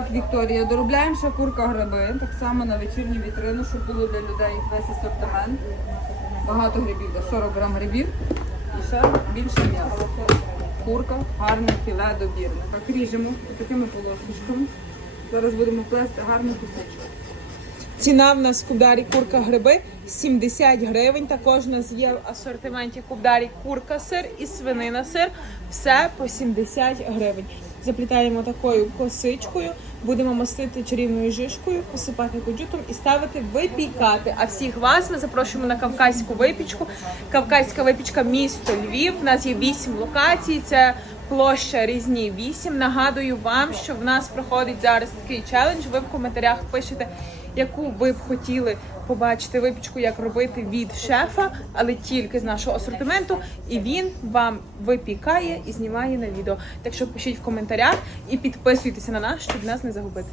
Так, Вікторія, доробляємо ще курка гриби, так само на вечірню вітрину, щоб було для людей весь асортимент. Багато грибів, до 40 грам грибів і ще більше м'яса. Курка, гарне філе добірне. Так ріжемо такими полосочками. Зараз будемо плести гарну кусочку. Ціна в нас в кубдарі курка гриби 70 гривень. Також у нас є в асортименті кубдарі курка сир і свинина сир. Все по 70 гривень. Заплітаємо такою косичкою, будемо мастити чарівною жишкою, посипати куджутом і ставити випікати. А всіх вас ми запрошуємо на кавказьку випічку. Кавказька випічка місто Львів. У нас є вісім локацій. Це площа різні 8. Нагадую вам, що в нас проходить зараз такий челендж. Ви в коментарях пишете, яку ви б хотіли побачити випічку, як робити від шефа, але тільки з нашого асортименту. І він вам випікає і знімає на відео. Так що пишіть в коментарях і підписуйтеся на нас, щоб нас не загубити.